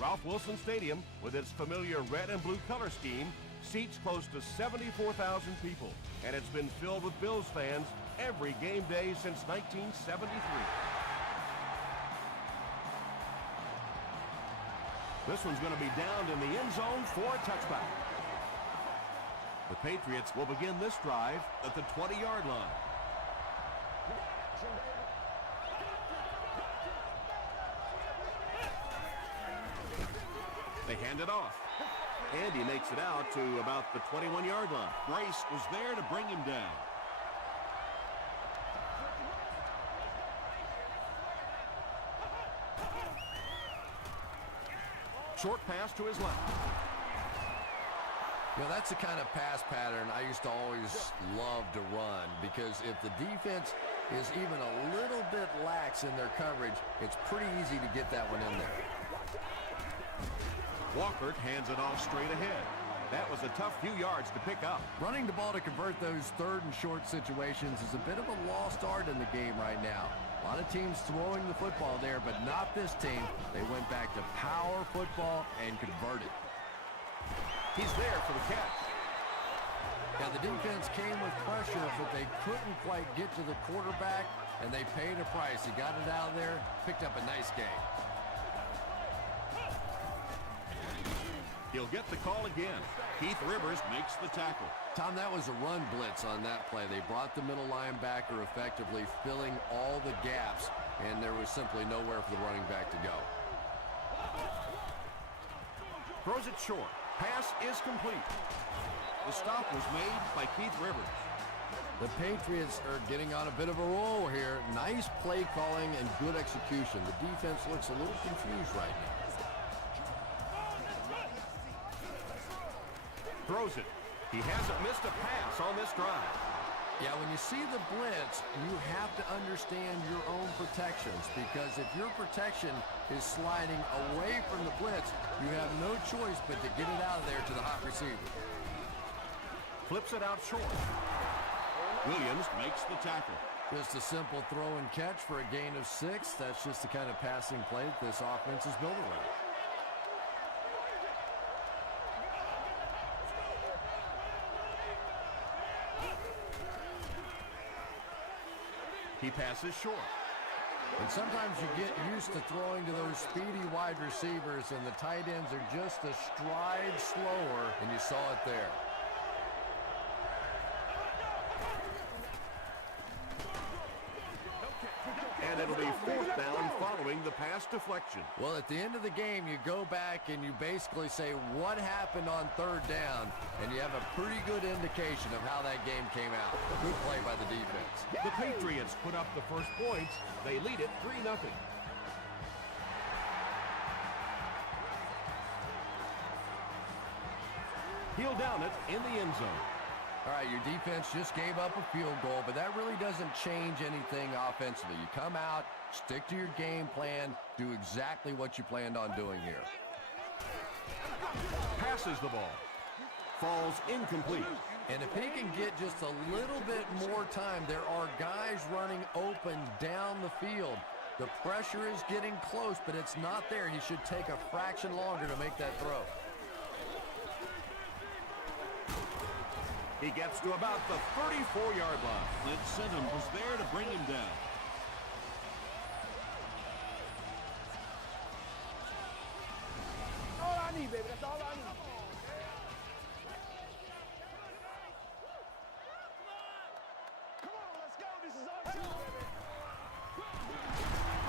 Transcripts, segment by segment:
Ralph Wilson Stadium, with its familiar red and blue color scheme, seats close to 74,000 people, and it's been filled with Bills fans every game day since 1973. This one's going to be downed in the end zone for a touchback. The Patriots will begin this drive at the 20-yard line. They hand it off. And he makes it out to about the 21-yard line. Brace was there to bring him down. Short pass to his left. You know, that's the kind of pass pattern I used to always love to run, because if the defense is even a little bit lax in their coverage, it's pretty easy to get that one in there. Walker hands it off straight ahead. That was a tough few yards to pick up. Running the ball to convert those third and short situations is a bit of a lost art in the game right now. A lot of teams throwing the football there, but not this team. They went back to power football and converted. He's there for the catch. Now, the defense came with pressure, but they couldn't quite get to the quarterback, and they paid a price. He got it out of there, picked up a nice gain. He'll get the call again. Keith Rivers makes the tackle. Tom, that was a run blitz on that play. They brought the middle linebacker, effectively filling all the gaps, and there was simply nowhere for the running back to go. Throws it short. Pass is complete. The stop was made by Keith Rivers. The Patriots are getting on a bit of a roll here. Nice play calling and good execution. The defense looks a little confused right now. Throws it. He hasn't missed a pass on this drive. Yeah, when you see the blitz, you have to understand your own protections, because if your protection is sliding away from the blitz, you have no choice but to get it out of there to the hot receiver. Flips it out short. Williams makes the tackle. Just a simple throw and catch for a gain of 6. That's just the kind of passing play that this offense is built around. He passes short. And sometimes you get used to throwing to those speedy wide receivers, and the tight ends are just a stride slower, and you saw it there. And it'll be 4th down following the pass deflection. Well, at the end of the game, you go back and you basically say, what happened on 3rd down? And you have a pretty good indication of how that game came out. Good play by the defense. The Patriots put up the first points. They lead it 3-0. He'll down it in the end zone. All right, your defense just gave up a field goal, but that really doesn't change anything offensively. You come out, stick to your game plan, do exactly what you planned on doing here. Passes the ball. Falls incomplete. And if he can get just a little bit more time, there are guys running open down the field. The pressure is getting close, but it's not there. He should take a fraction longer to make that throw. He gets to about the 34-yard line. Clint Sinton was there to bring him down. That's all I need, baby. That's all I need. Come on, let's go. This is our team, baby.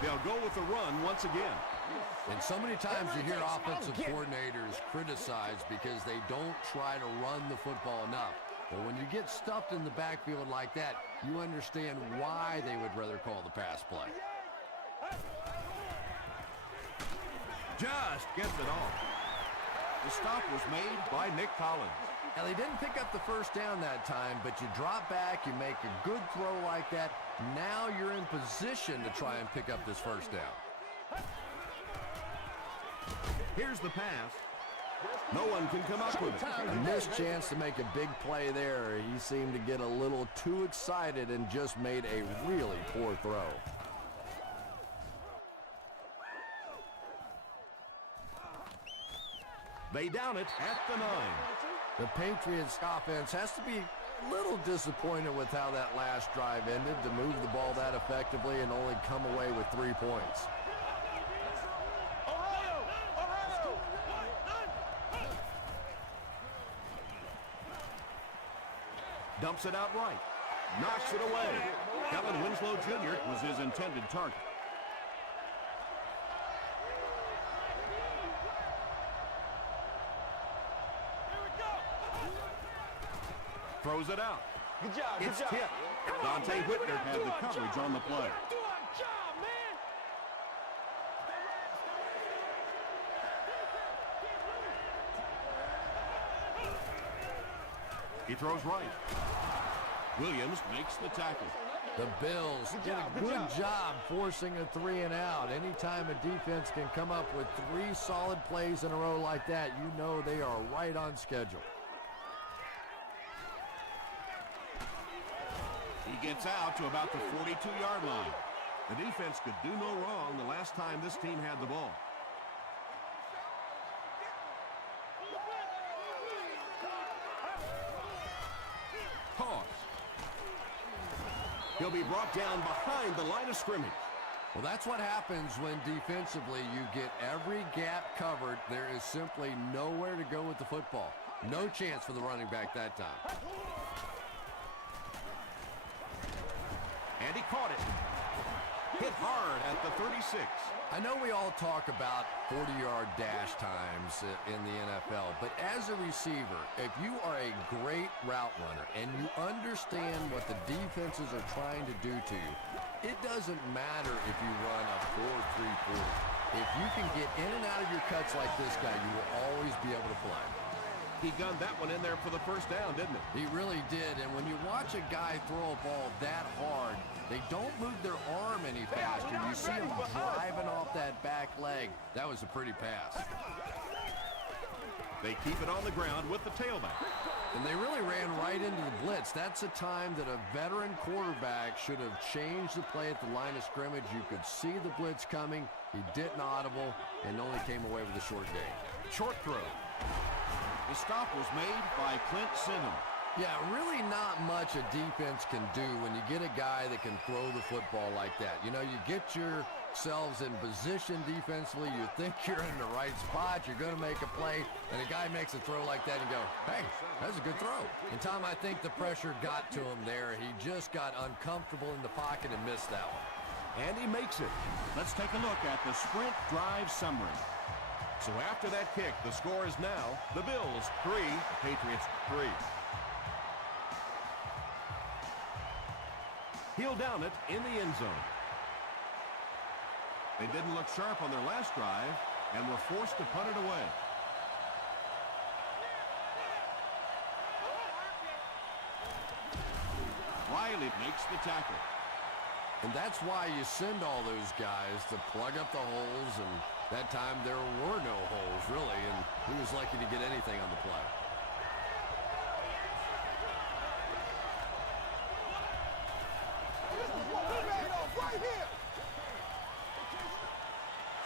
They'll go with the run once again. And so many times you hear offensive coordinators criticized because they don't try to run the football enough. But when you get stuffed in the backfield like that, you understand why they would rather call the pass play. Just gets it off. The stop was made by Nick Collins. Now, they didn't pick up the first down that time, but you drop back, you make a good throw like that. Now you're in position to try and pick up this first down. Here's the pass. No one can come up with it. A missed chance to make a big play there. He seemed to get a little too excited and just made a really poor throw. They down it at the 9. The Patriots offense has to be a little disappointed with how that last drive ended to move the ball that effectively and only come away with 3 points. Dumps it out right. Knocks it away. Kellen Winslow Jr. was his intended target. Throws it out. Good job, It's tipped. Dante Whitner had the coverage on the play. He throws right. Williams makes the tackle. The Bills did a good job forcing a 3 and out. Anytime a defense can come up with 3 solid plays in a row like that, you know they are right on schedule. He gets out to about the 42-yard line. The defense could do no wrong the last time this team had the ball. Toss. He'll be brought down behind the line of scrimmage. Well, that's what happens when defensively you get every gap covered. There is simply nowhere to go with the football. No chance for the running back that time. And he caught it. Hit hard at the 36. I know we all talk about 40-yard dash times in the NFL, but as a receiver, if you are a great route runner and you understand what the defenses are trying to do to you, it doesn't matter if you run a 4-3-4. If you can get in and out of your cuts like this guy, you will always be able to play. He gunned that one in there for the first down, didn't he? He really did, and when you watch a guy throw a ball that hard, they don't move their arm any faster. You see him driving off that back leg. That was a pretty pass. They keep it on the ground with the tailback. And they really ran right into the blitz. That's a time that a veteran quarterback should have changed the play at the line of scrimmage. You could see the blitz coming. He didn't audible and only came away with a short gain. Short throw. The stop was made by Clint Sinham. Yeah, really not much a defense can do when you get a guy that can throw the football like that. You know, you get yourselves in position defensively. You think you're in the right spot. You're going to make a play, and a guy makes a throw like that and go, hey, that's a good throw. And, Tom, I think the pressure got to him there. He just got uncomfortable in the pocket and missed that one. And he makes it. Let's take a look at the sprint drive summary. So after that kick, the score is now the Bills 3, the Patriots 3. He'll down it in the end zone. They didn't look sharp on their last drive and were forced to punt it away. Riley makes the tackle. And that's why you send all those guys to plug up the holes, and that time there were no holes, really, and he was lucky to get anything on the play.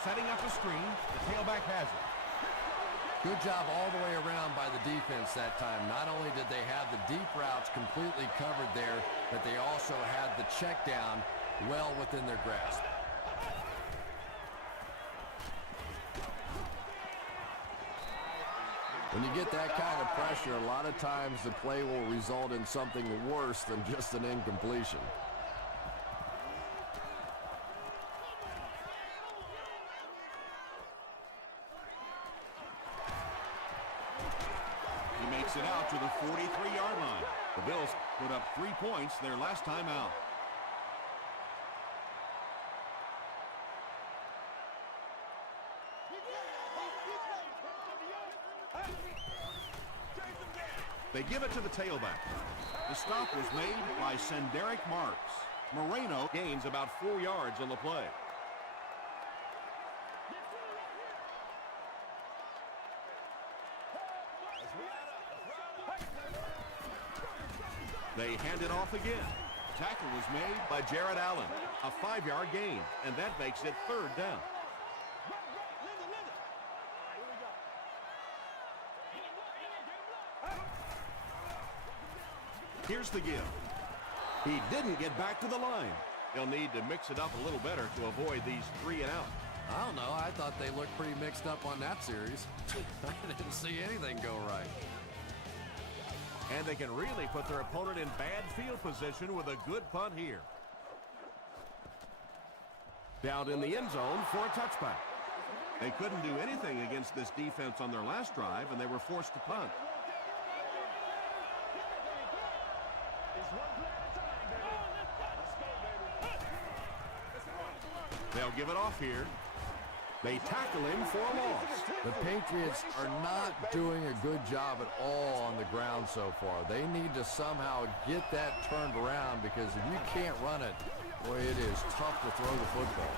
Setting up a screen, the tailback has it. Good job all the way around by the defense that time. Not only did they have the deep routes completely covered there, but they also had the check down well within their grasp. When you get that kind of pressure, a lot of times the play will result in something worse than just an incompletion. He makes it out to the 43-yard line. The Bills put up 3 points their last time out. They give it to the tailback. The stop was made by Senderick Marks. Moreno gains about 4 yards on the play. They hand it off again. Tackle was made By Jared Allen. A 5-yard gain, and that makes it 3rd down. Here's the give. He didn't get back to the line. He'll need to mix it up a little better to avoid these 3 and out. I don't know. I thought they looked pretty mixed up on that series. I didn't see anything go right. And they can really put their opponent in bad field position with a good punt here. Down in the end zone for a touchback. They couldn't do anything against this defense on their last drive, and they were forced to punt. They'll give it off here. They tackle him for a loss. The Patriots are not doing a good job at all on the ground so far. They need to somehow get that turned around, because if you can't run it, boy, it is tough to throw the football.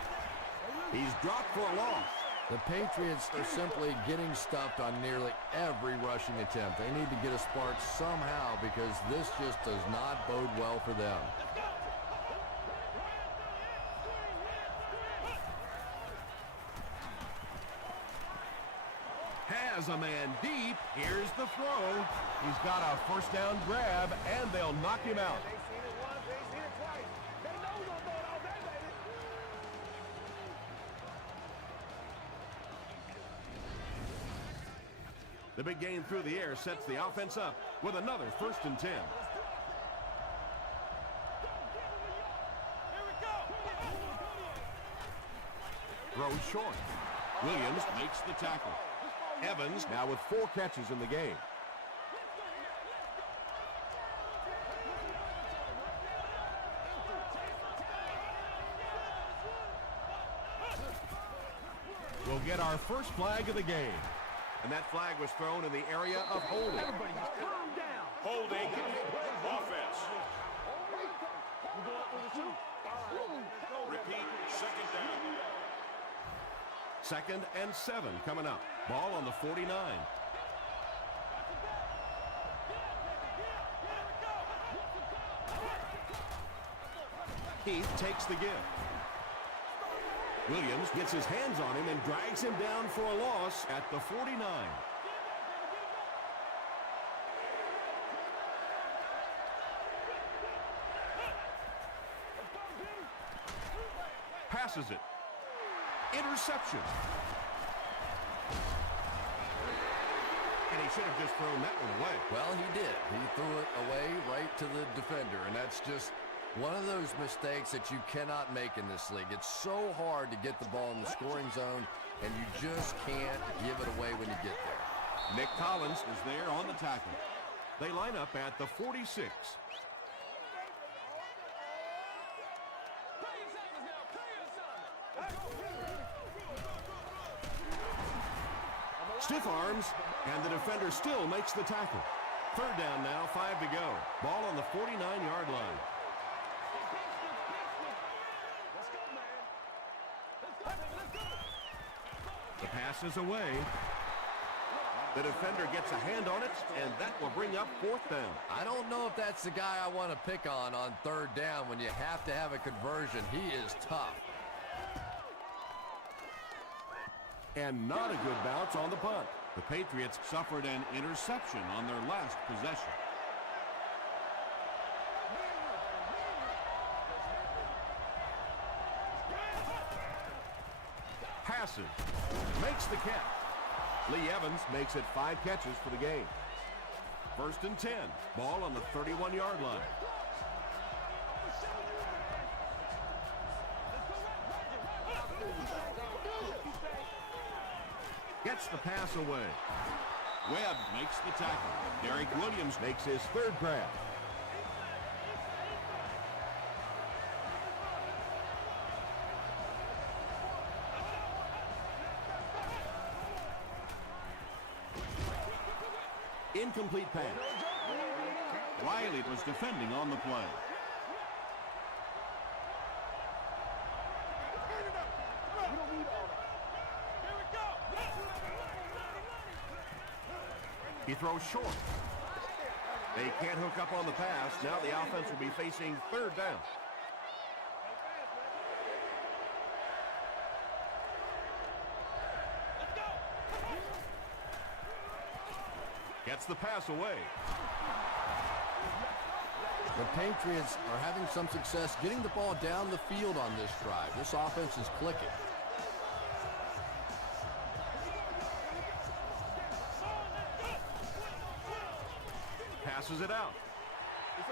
He's dropped for a loss. The Patriots are simply getting stuffed on nearly every rushing attempt. They need to get a spark somehow, because this just does not bode well for them. Has a man deep. Here's the throw. He's got a first down grab, and they'll knock him out. The big gain through the air sets the offense up with another 1st and 10. Throws short. Williams makes the tackle. Evans now with 4 catches in the game. We'll get our first flag of the game. And that flag was thrown in the area of holding. Everybody just calm down. Holding. Offense. Repeat. 2nd down. 2nd and 7 coming up. Ball on the 49. Heath takes the give. Williams gets his hands on him and drags him down for a loss at the 49. Passes it. Interception. And he should have just thrown that one away. Well, he did. He threw it away right to the defender, and that's just one of those mistakes that you cannot make in this league. It's so hard to get the ball in the scoring zone, and you just can't give it away when you get there. Nick Collins is there on the tackle. They line up at the 46. Stiff arms, and the defender still makes the tackle. 3rd down now, 5 to go. Ball on the 49-yard line. The pass is away. The defender gets a hand on it, and that will bring up 4th down. I don't know if that's the guy I want to pick on 3rd down when you have to have a conversion. He is tough. And not a good bounce on the punt. The Patriots suffered an interception on their last possession. Passes. Makes the catch. Lee Evans makes it 5 catches for the game. 1st and 10. Ball on the 31-yard line. Gets the pass away. Webb makes the tackle. Derek Williams makes his 3rd grab. Incomplete pass. Riley was defending on the play. He throws short. They can't hook up on the pass. Now the offense will be facing 3rd down. Gets the pass away. The Patriots are having some success getting the ball down the field on this drive. This offense is clicking. Passes it out.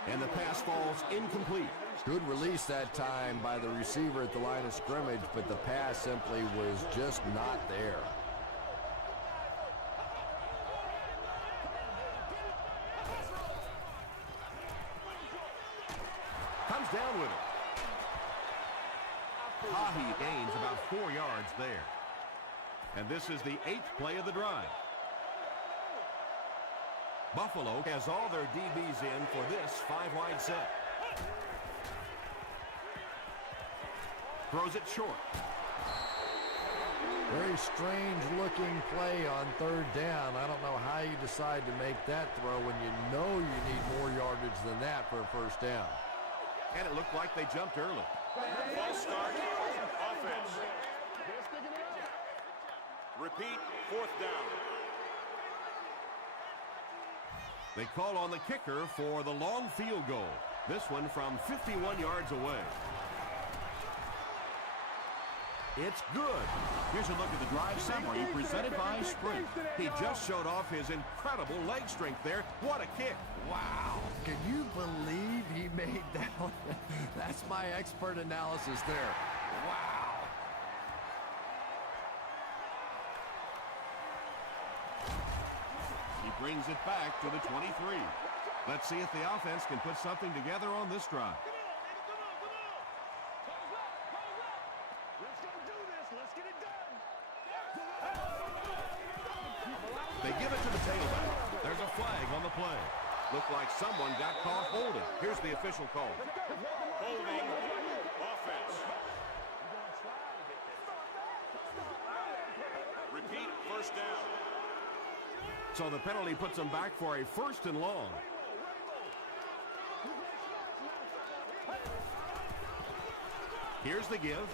And the pass falls incomplete. Good release that time by the receiver at the line of scrimmage, but the pass simply was just not there. Comes down with it. Hahi gains about 4 yards there. And this is the 8th play of the drive. Buffalo has all their DBs in for this 5-wide set. Throws it short. Very strange looking play on 3rd down. I don't know how you decide to make that throw when you know you need more yardage than that for a 1st down. And it looked like they jumped early. False start, offense. Repeat, 4th down. They call on the kicker for the long field goal. This one from 51 yards away. It's good. Here's a look at the drive summary presented by Sprint. He just showed off his incredible leg strength there. What a kick. Wow. Can you believe he made that one? That's my expert analysis there. Wow. He brings it back to the 23. Let's see if the offense can put something together on this drive. They give it to the tailback. There's a flag on the play. Looked like someone got caught holding. Here's the official call. Holding, offense. Repeat, 1st down. So the penalty puts them back for a 1st and long. Here's the give.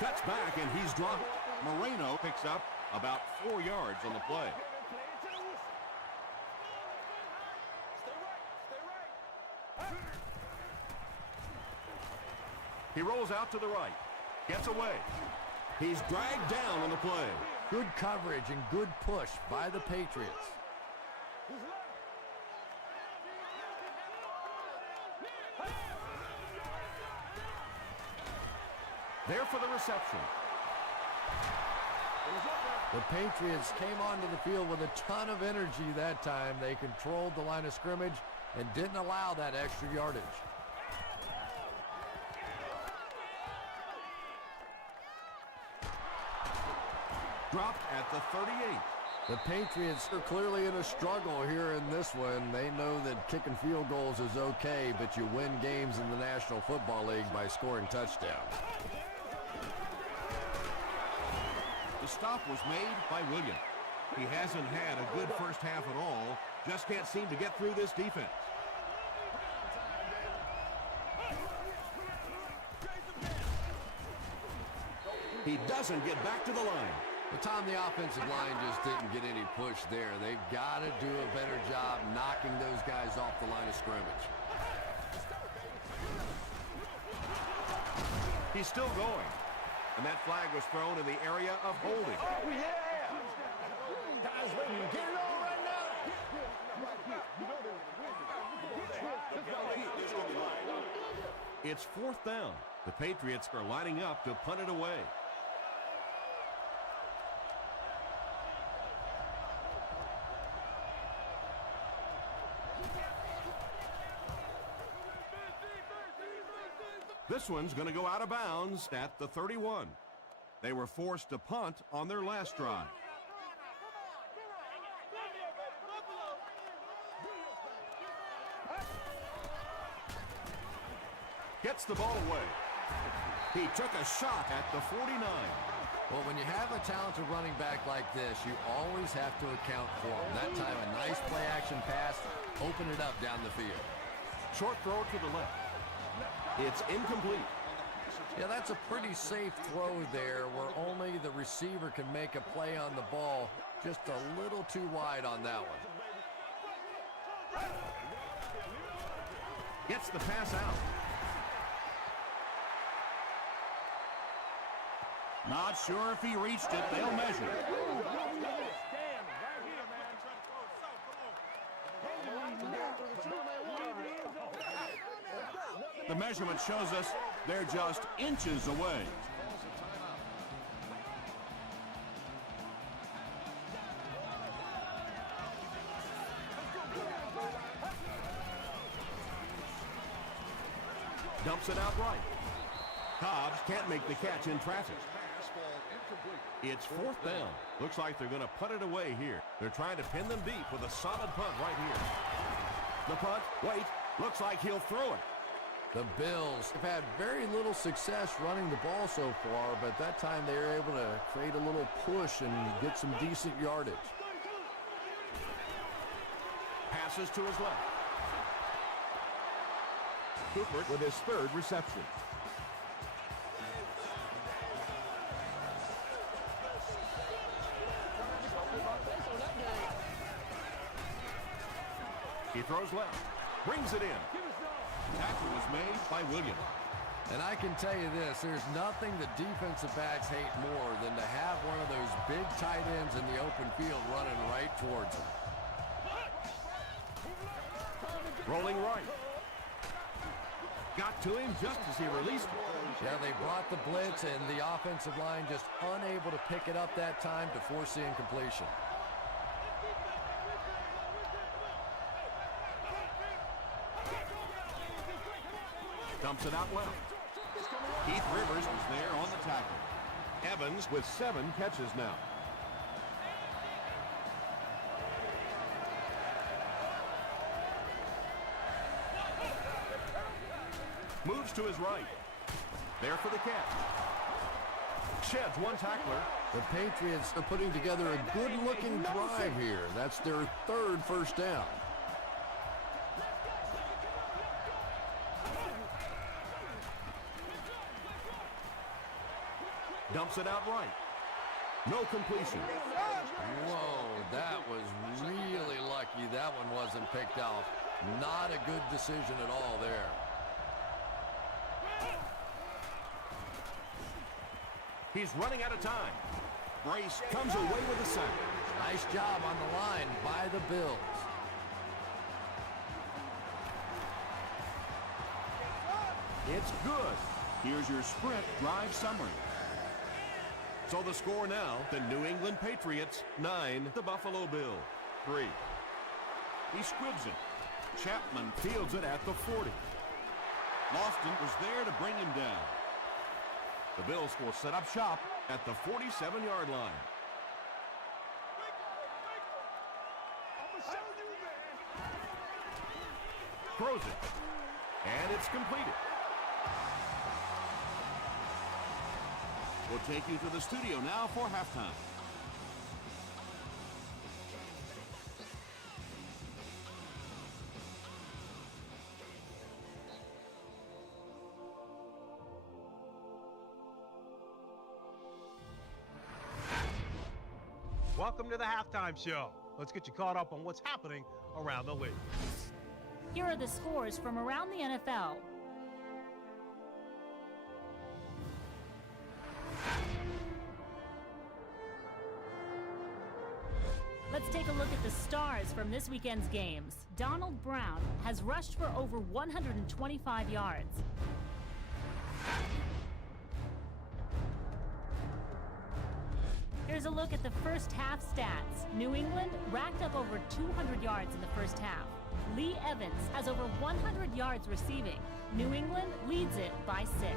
Cuts back and he's dropped. Moreno picks up about 4 yards on the play. He rolls out to the right. Gets away. He's dragged down on the play. Good coverage and good push by the Patriots. There for the reception. The Patriots came onto the field with a ton of energy that time. They controlled the line of scrimmage and didn't allow that extra yardage. Dropped at the 38. The Patriots are clearly in a struggle here in this one. They know that kicking field goals is okay, but you win games in the National Football League by scoring touchdowns. The stop was made by Williams. He hasn't had a good 1st half at all. Just can't seem to get through this defense. He doesn't get back to the line. But Tom, the offensive line just didn't get any push there. They've got to do a better job knocking those guys off the line of scrimmage. He's still going. And that flag was thrown in the area of holding. Oh, yeah! Guys, ready to get it on right now? The penalty is on the line. It's 4th down. The Patriots are lining up to punt it away. This one's going to go out of bounds at the 31. They were forced to punt on their last drive. Gets the ball away. He took a shot at the 49. Well, when you have a talented running back like this, you always have to account for him. That time, a nice play-action pass, open it up down the field. Short throw to the left. It's incomplete. Yeah, that's a pretty safe throw there where only the receiver can make a play on the ball. Just a little too wide on that one. Gets the pass out. Not sure if he reached it. They'll measure. The measurement shows us they're just inches away. Dumps it out right. Cobbs can't make the catch in traffic. It's fourth down. Looks like they're going to punt it away here. They're trying to pin them deep with a solid punt right here. The punt, wait, looks like he'll throw it. The Bills have had very little success running the ball so far, but that time they were able to create a little push and get some decent yardage. Passes to his left. Cooper with his third reception. He throws left, brings it in. Tackle was made by Williams. And I can tell you this, there's nothing that defensive backs hate more than to have one of those big tight ends in the open field running right towards them. Rolling right. Got to him just as he released it. Yeah, they brought the blitz, and the offensive line just unable to pick it up that time to force the incompletion. Dumps it out well. Keith Rivers was there on the tackle. Evans with 7 catches now. Moves to his right. There for the catch. Sheds one tackler. The Patriots are putting together a good-looking drive here. That's their third first down. Dumps it out right. No completion. Whoa, that was really lucky that one wasn't picked off. Not a good decision at all there. He's running out of time. Brace comes away with a sack. Nice job on the line by the Bills. It's good. Here's your sprint drive summary. So the score now, the New England Patriots 9, the Buffalo Bills 3. He squibs it. Chapman fields it at the 40. Lofton was there to bring him down. The Bills will set up shop at the 47-yard line. Throws it. And it's completed. We'll take you to the studio now for halftime. Welcome to the halftime show. Let's get you caught up on what's happening around the league. Here are the scores from around the NFL. Let's take a look at the stars from this weekend's games. Donald Brown has rushed for over 125 yards. Here's a look at the first half stats. New England racked up over 200 yards in the first half. Lee Evans has over 100 yards receiving. New England leads it by 6.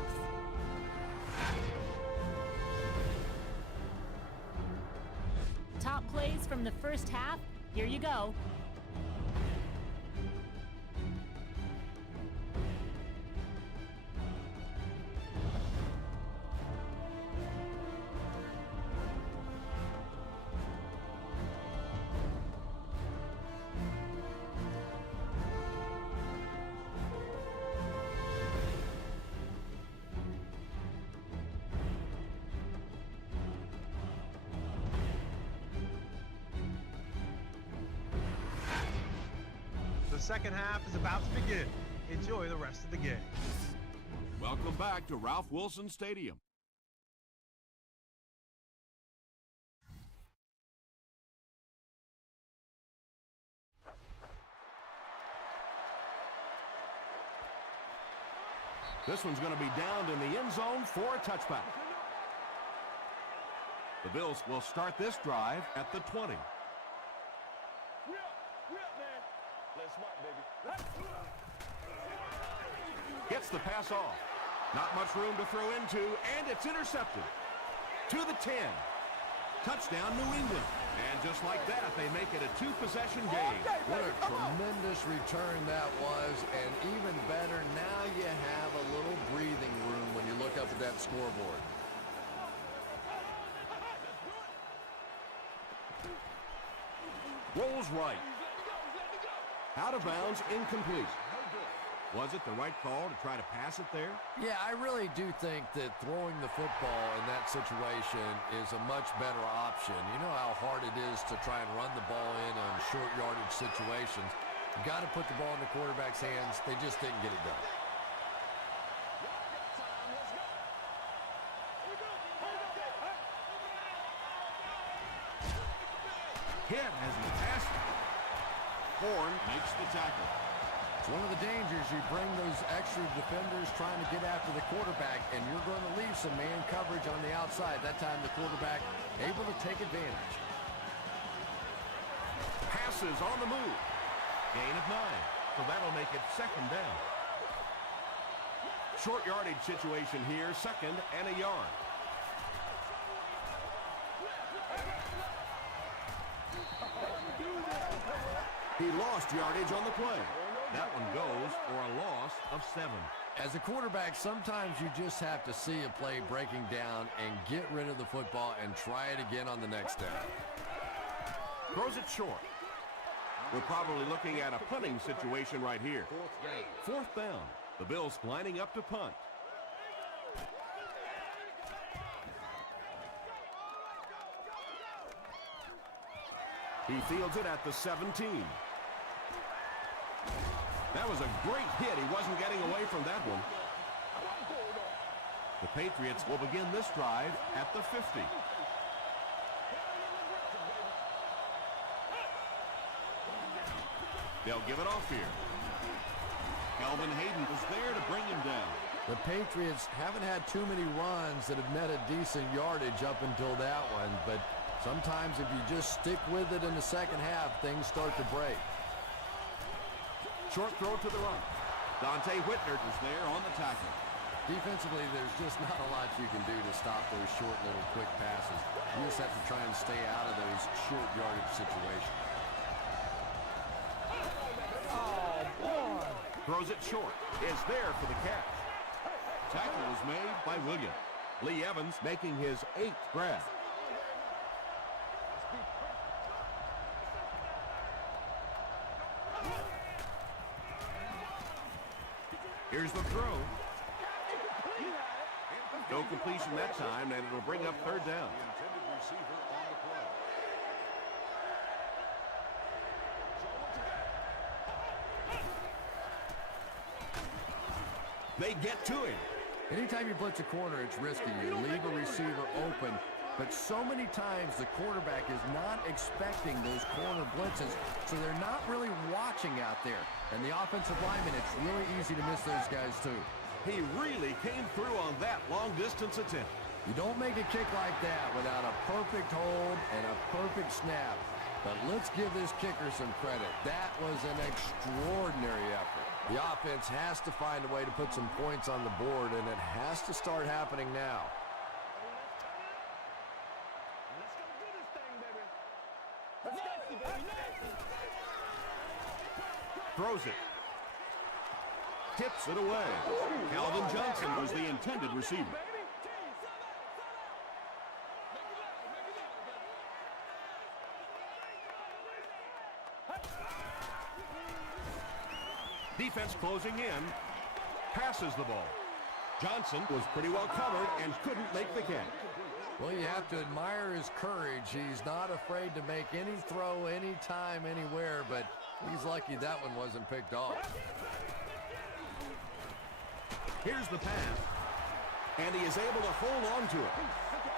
Top plays from the first half, here you go. The second half is about to begin. Enjoy the rest of the game. Welcome back to Ralph Wilson Stadium. This one's going to be downed in the end zone for a touchback. The Bills will start this drive at the 20. Gets the pass off. Not much room to throw into, and it's intercepted. To the 10. Touchdown, New England. And just like that, they make it a two-possession game. What a tremendous return that was, and even better, now you have a little breathing room when you look up at that scoreboard. Rolls right. Out of bounds, incomplete. Was it the right call to try to pass it there? Yeah, I really do think that throwing the football in that situation is a much better option. You know how hard it is to try and run the ball in on short yardage situations. You got to put the ball in the quarterback's hands. They just didn't get it done. Hit as he passed it. Horn makes the tackle. It's one of the dangers. You bring those extra defenders trying to get after the quarterback, and you're going to leave some man coverage on the outside. That time the quarterback able to take advantage. Passes on the move. Gain of 9. So that'll make it second down. Short yardage situation here, second and a yard. He lost yardage on the play. That one goes for a loss of 7. As a quarterback, sometimes you just have to see a play breaking down and get rid of the football and try it again on the next down. Throws it short. We're probably looking at a punting situation right here. Fourth down. The Bills lining up to punt. He fields it at the 17. That was a great hit. He wasn't getting away from that one. The Patriots will begin this drive at the 50. They'll give it off here. Calvin Hayden was there to bring him down. The Patriots haven't had too many runs that have met a decent yardage up until that one, but sometimes if you just stick with it in the second half, things start to break. Short throw to the right. Dante Whitner is there on the tackle. Defensively, there's just not a lot you can do to stop those short little quick passes. You just have to try and stay out of those short yardage situations. Throws it short. Is there for the catch. Tackle is made by Williams. Lee Evans making his 8th grab. Here's the throw. No completion that time, and it'll bring up third down. They get to him. Anytime you blitz a corner, it's risky. You leave a receiver open, but so many times the quarterback is not expecting those corner blitzes, so they're not really watching out there. And the offensive lineman, it's really easy to miss those guys too. He really came through on that long-distance attempt. You don't make a kick like that without a perfect hold and a perfect snap. But let's give this kicker some credit. That was an extraordinary effort. The offense has to find a way to put some points on the board, and it has to start happening now. Throws it. Tips it away. Calvin Johnson was the intended receiver. Defense closing in. Passes the ball. Johnson was pretty well covered and couldn't make the catch. Well, you have to admire his courage. He's not afraid to make any throw, anytime, anywhere, but he's lucky that one wasn't picked off. Here's the pass. And he is able to hold on to it.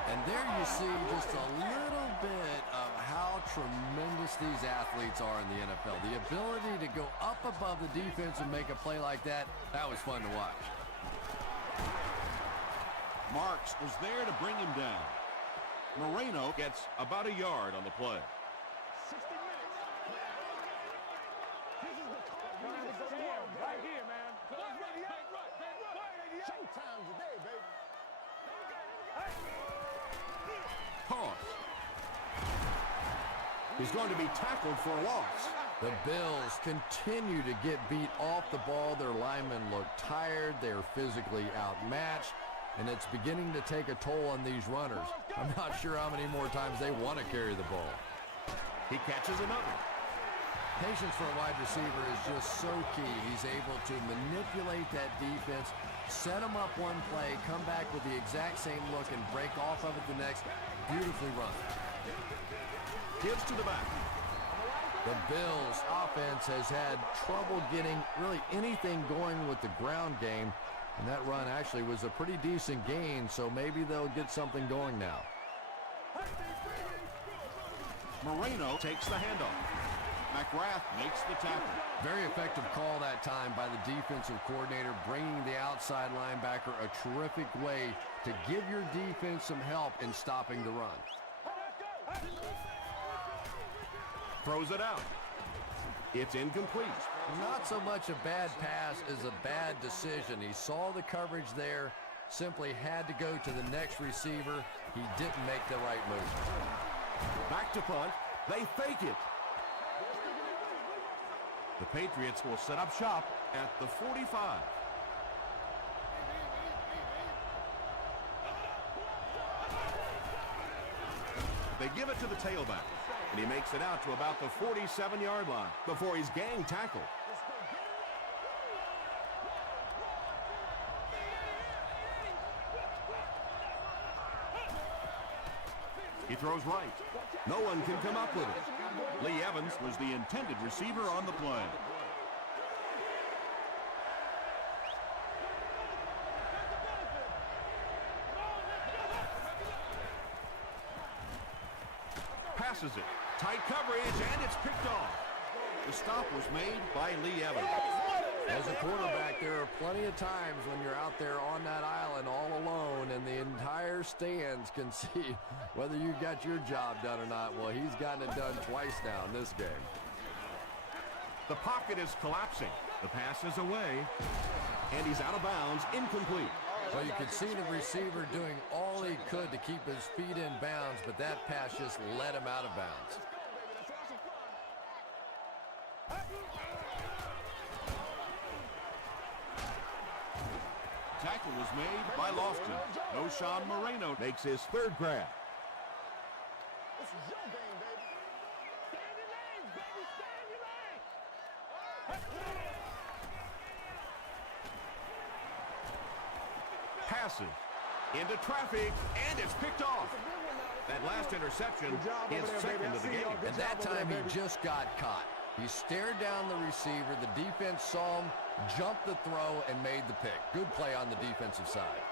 And there you see just a little bit of how tremendous these athletes are in the NFL. The ability to go up above the defense and make a play like that, that was fun to watch. Marks was there to bring him down. Moreno gets about a yard on the play. 60 minutes. This is the call. Right here, man. Showtime today, baby. Toss. He's going to be tackled for a loss. The Bills continue to get beat off the ball. Their linemen look tired. They're physically outmatched, and it's beginning to take a toll on these runners. I'm not sure how many more times they want to carry the ball. He catches another. Patience for a wide receiver is just so key. He's able to manipulate that defense, set them up one play, come back with the exact same look, and break off of it the next. Beautifully run. Gives to the back. The Bills' offense has had trouble getting really anything going with the ground game, and that run actually was a pretty decent gain, so maybe they'll get something going now. Moreno takes the handoff. McGrath makes the tackle. Very effective call that time by the defensive coordinator, bringing the outside linebacker a terrific way to give your defense some help in stopping the run. Throws it out. It's incomplete. Not so much a bad pass as a bad decision. He saw the coverage there, simply had to go to the next receiver. He didn't make the right move. Back to punt. They fake it. The Patriots will set up shop at the 45. They give it to the tailback, and he makes it out to about the 47-yard line before he's gang tackled. He throws right. No one can come up with it. Lee Evans was the intended receiver on the play. Passes it. Tight coverage, and it's picked off. The stop was made by Lee Evans. As a quarterback, there are plenty of times when you're out there on that island all alone and the entire stands can see whether you got your job done or not. Well, he's gotten it done twice now in this game. The pocket is collapsing. The pass is away, and he's out of bounds, incomplete. Well, you could see the receiver doing all he could to keep his feet in bounds, but that pass just let him out of bounds. Tackle was made by Lofton. Noshawn Moreno makes his third grab. This is your game, baby. Stay in your lane, baby. Stay in your lane. Passes into traffic, and it's picked off. That last interception is second of the game. And that time he just got caught. He stared down the receiver. The defense saw him, jumped the throw, and made the pick. Good play on the defensive side.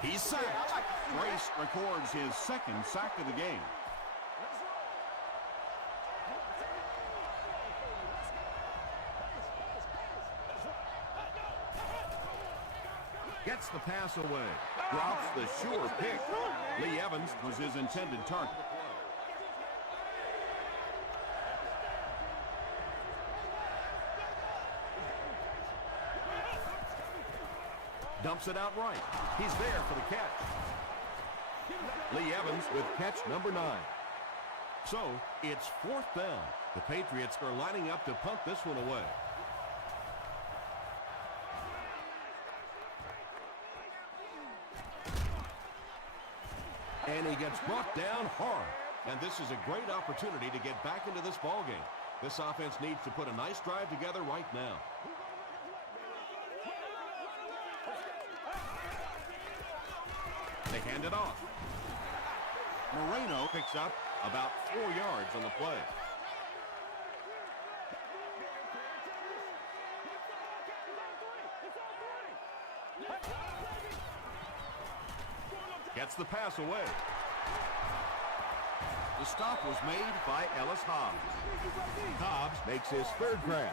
He's sacked. Grace records his second sack of the game. Gets the pass away. Drops the sure pick. Lee Evans was his intended target. Dumps it out right. He's there for the catch. Lee Evans with catch number 9. So, it's fourth down. The Patriots are lining up to punt this one away. And he gets brought down hard. And this is a great opportunity to get back into this ballgame. This offense needs to put a nice drive together right now. They hand it off. Moreno picks up about 4 yards on the play. Gets the pass away. The stop was made by Ellis Hobbs. Hobbs makes his third grab.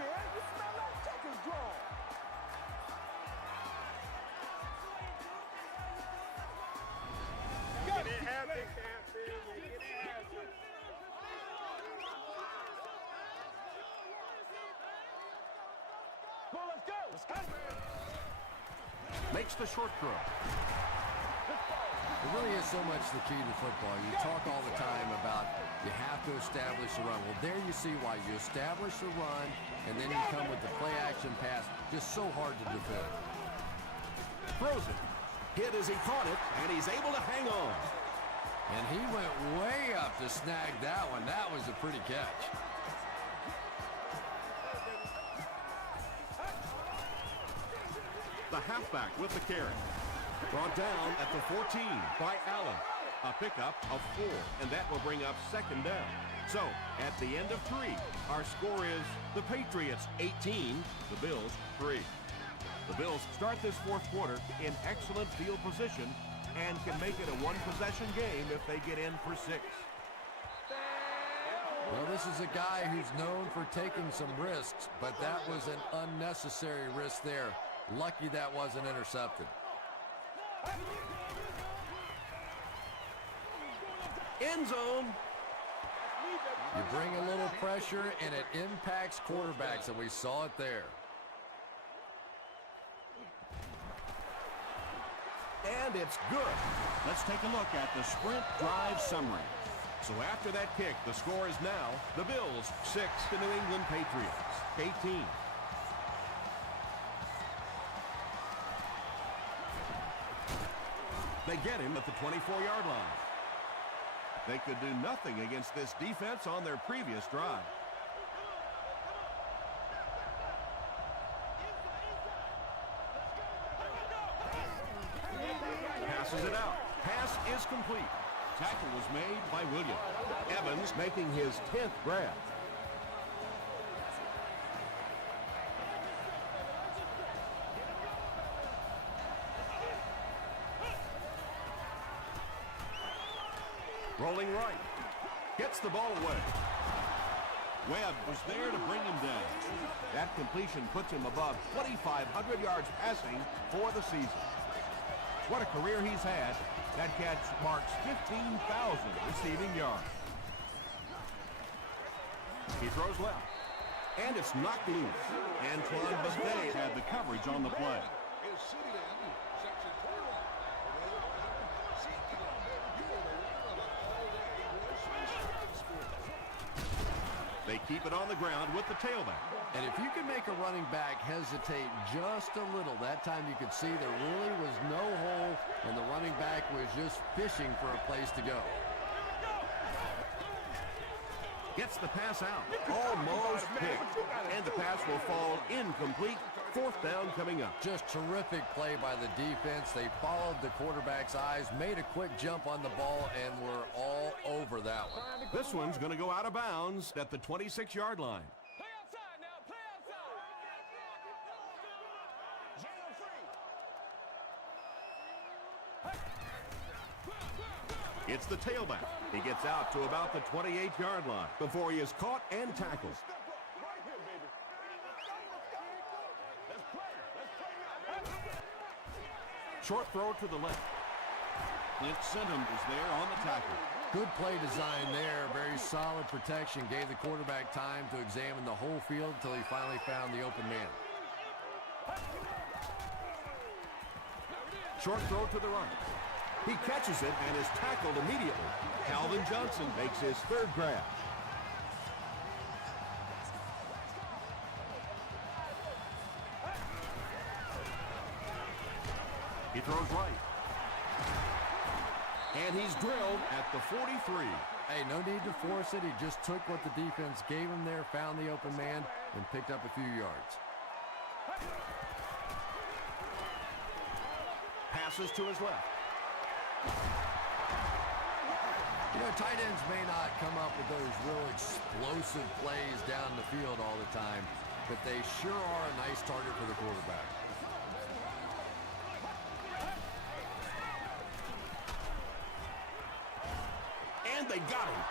Makes the short throw. It really is so much the key to football. You talk all the time about you have to establish a run. Well, there you see why. You establish a run, and then you come with the play-action pass. Just so hard to defend. Throws it. Hit as he caught it, and he's able to hang on. And he went way up to snag that one. That was a pretty catch. The halfback with the carry. Brought down at the 14 by Allen. A pickup of 4, and that will bring up second down. So, at the end of 3, our score is the Patriots 18, the Bills 3. The Bills start this fourth quarter in excellent field position and can make it a one-possession game if they get in for 6. Well, this is a guy who's known for taking some risks, but that was an unnecessary risk there. Lucky that wasn't intercepted. End zone. You bring a little pressure, and it impacts quarterbacks, and we saw it there. And it's good. Let's take a look at the sprint drive summary. So after that kick, the score is now the Bills 6, the New England Patriots 18. They get him at the 24-yard line. They could do nothing against this defense on their previous drive. Passes it out. Pass is complete. Tackle was made by Williams. Evans making his 10th grab. Rolling right. Gets the ball away. Webb was there to bring him down. That completion puts him above 2,500 yards passing for the season. What a career he's had. That catch marks 15,000 receiving yards. He throws left. And it's knocked loose. Antoine Buffet had the coverage on the play. They keep it on the ground with the tailback. And if you can make a running back hesitate just a little, that time you could see there really was no hole, and the running back was just fishing for a place to go. Gets the pass out. Almost picked. And the pass will fall incomplete. Fourth down coming up. Just terrific play by the defense. They followed the quarterback's eyes, made a quick jump on the ball, and were all over that one. This one's going to go out of bounds at the 26-yard line. Play outside now. Play outside. It's the tailback. He gets out to about the 28-yard line before he is caught and tackled. Short throw to the left. Clint Singham is there on the tackle. Good play design there. Very solid protection. Gave the quarterback time to examine the whole field until he finally found the open man. Short throw to the right. He catches it and is tackled immediately. Calvin Johnson makes his third grab. He throws right. And he's drilled at the 43. Hey, no need to force it. He just took what the defense gave him there, found the open man, and picked up a few yards. Passes to his left. You know, tight ends may not come up with those real explosive plays down the field all the time, but they sure are a nice target for the quarterback. they got him.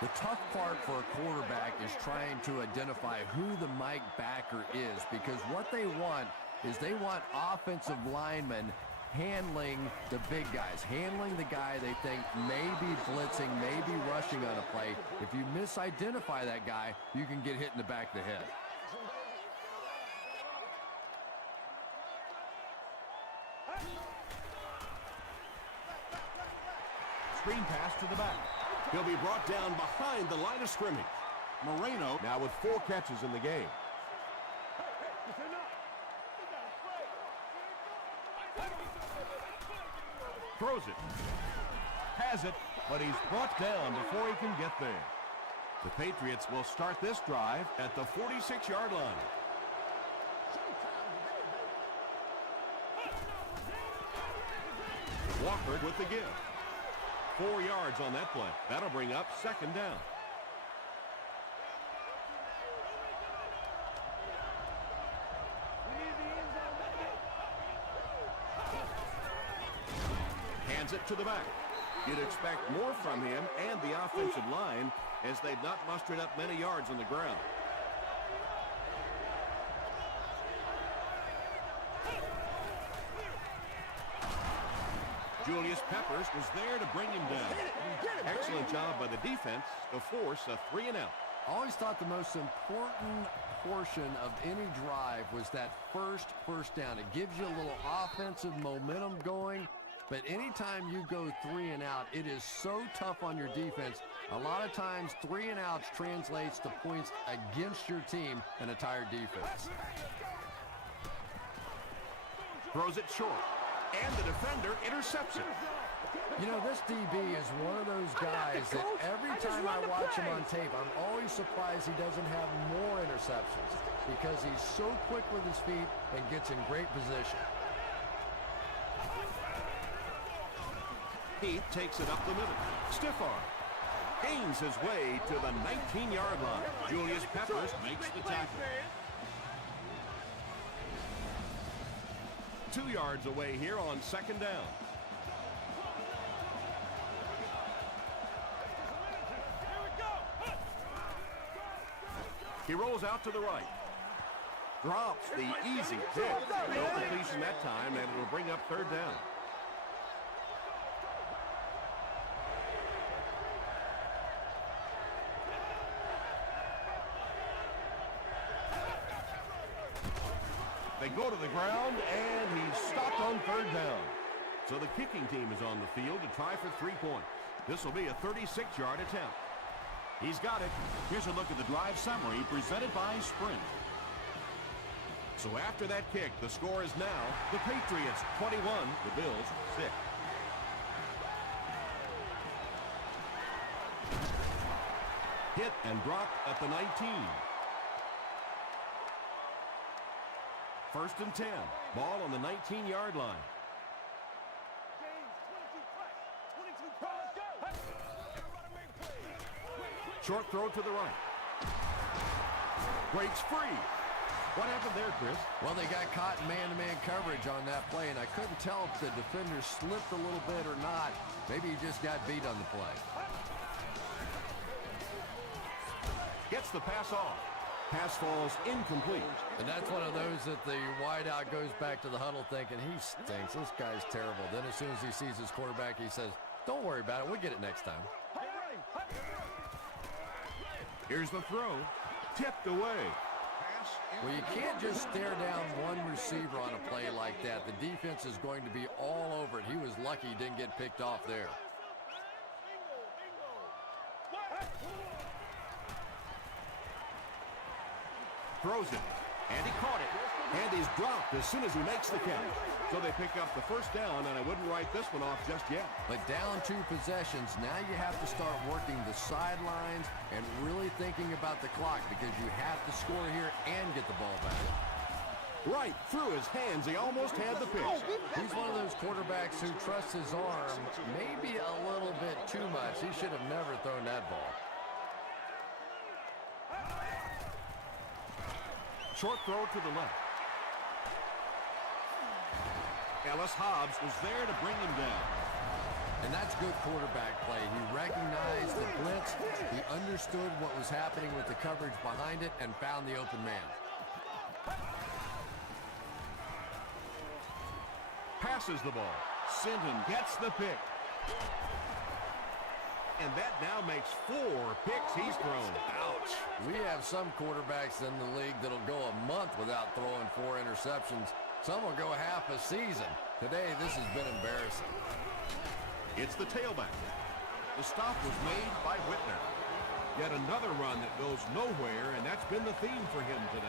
The tough part for a quarterback is trying to identify who the Mike backer is, because what they want is they want offensive linemen handling the big guys, handling the guy they think may be blitzing, may be rushing on a play. If you misidentify that guy, you can get hit in the back of the head. Screen pass to the back. He'll be brought down behind the line of scrimmage. Moreno now with 4 catches in the game. Throws it. Has it, but he's brought down before he can get there. The Patriots will start this drive at the 46-yard line. Walker with the give. 4 yards on that play. That'll bring up 2nd down. Hands it to the back. You'd expect more from him and the offensive line, as they've not mustered up many yards on the ground. Julius Peppers was there to bring him down. Excellent job by the defense to force a 3-and-out. I always thought the most important portion of any drive was that first down. It gives you a little offensive momentum going, but anytime you go 3-and-out, it is so tough on your defense. A lot of times 3-and-outs translates to points against your team and a tired defense. Throws it short. And the defender intercepts it. You know, this DB is one of those guys that every time I watch him on tape, I'm always surprised he doesn't have more interceptions, because he's so quick with his feet and gets in great position. Heath takes it up the middle. Stiff arm. Gains his way to the 19-yard line. Julius Peppers makes the tackle. 2 yards away here on 2nd down. He rolls out to the right. Drops the easy pick. No completion that time, and it'll bring up 3rd down. They go to the ground, and he's stopped on 3rd down. So the kicking team is on the field to try for 3 points. This will be a 36-yard attempt. He's got it. Here's a look at the drive summary presented by Sprint. So after that kick, the score is now the Patriots 21, the Bills 6. Hit and dropped at the 19. 1st and 10. Ball on the 19-yard line. Short throw to the right. Breaks free. What happened there, Chris? Well, they got caught in man-to-man coverage on that play, and I couldn't tell if the defender slipped a little bit or not. Maybe he just got beat on the play. Gets the pass off. Pass falls incomplete. And that's one of those that the wideout goes back to the huddle thinking, he stinks, this guy's terrible. Then as soon as he sees his quarterback, he says, don't worry about it, we'll get it next time. Here's the throw. Tipped away. Well, you can't just stare down one receiver on a play like that. The defense is going to be all over it. He was lucky he didn't get picked off there. Throws it. And he caught it. And he's dropped as soon as he makes the catch. So they pick up the 1st down, and I wouldn't write this one off just yet. But down 2 possessions, now you have to start working the sidelines and really thinking about the clock, because you have to score here and get the ball back. Right through his hands. He almost had the pitch. He's one of those quarterbacks who trusts his arm maybe a little bit too much. He should have never thrown that ball. Short throw to the left. Ellis Hobbs was there to bring him down. And that's good quarterback play. He recognized the blitz, he understood what was happening with the coverage behind it, and found the open man. Passes the ball. Sinton gets the pick. And that now makes 4 picks he's thrown. Ouch. We have some quarterbacks in the league that'll go a month without throwing 4 interceptions. Some will go half a season. Today, this has been embarrassing. It's the tailback. The stop was made by Whitner. Yet another run that goes nowhere, and that's been the theme for him today.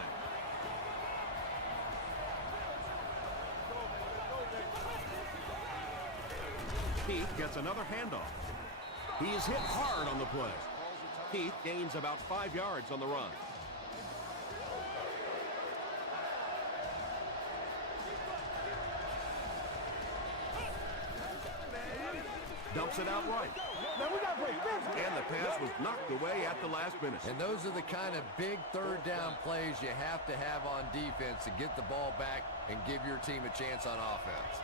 Heath gets another handoff. He is hit hard on the play. Heath gains about 5 yards on the run. Dumps it out right. And the pass was knocked away at the last minute. And those are the kind of big third down plays you have to have on defense to get the ball back and give your team a chance on offense.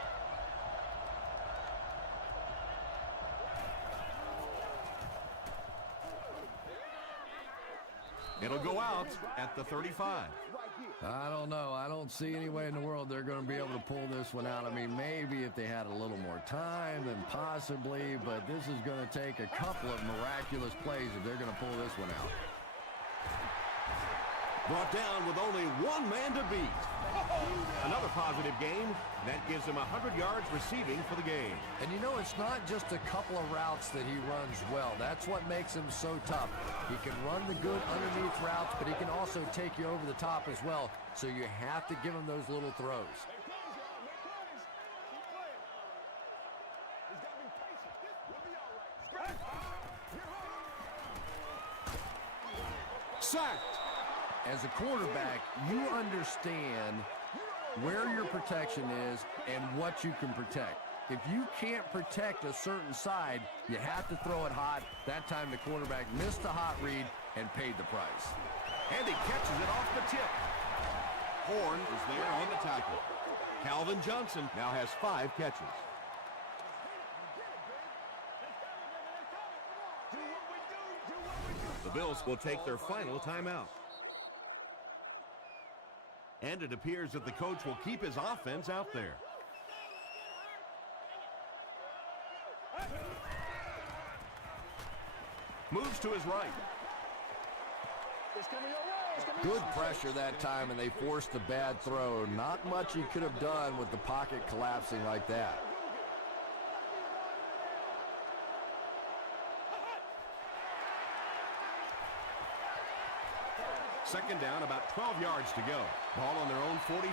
It'll go out at the 35. I don't know. I don't see any way in the world they're going to be able to pull this one out. I mean, maybe if they had a little more time, then possibly, but this is going to take a couple of miraculous plays if they're going to pull this one out. Brought down with only 1 man to beat. Another positive game. That gives him 100 yards receiving for the game. And you know, it's not just a couple of routes that he runs well. That's what makes him so tough. He can run the good underneath routes, but he can also take you over the top as well. So you have to give him those little throws. Sacked. As a quarterback, you understand where your protection is and what you can protect. If you can't protect a certain side, you have to throw it hot. That time the quarterback missed the hot read and paid the price. And he catches it off the tip. Horn is there on the tackle. Calvin Johnson now has 5 catches. The Bills will take their final timeout. And it appears that the coach will keep his offense out there. Moves to his right. Good pressure that time, and they forced a bad throw. Not much he could have done with the pocket collapsing like that. Second down, about 12 yards to go. Ball on their own 45.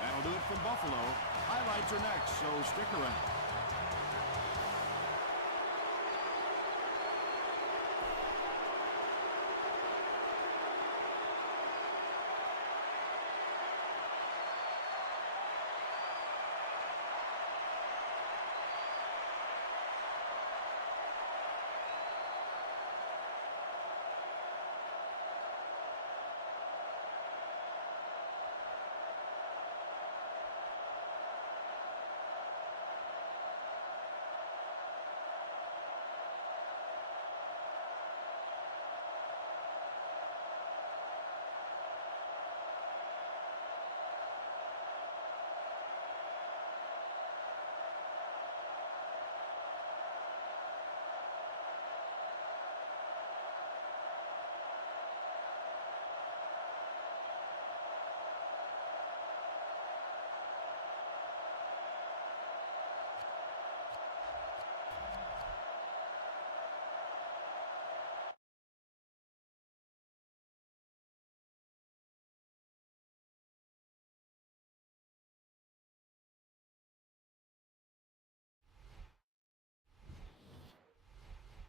That'll do it from Buffalo. Highlights are next, so stick around.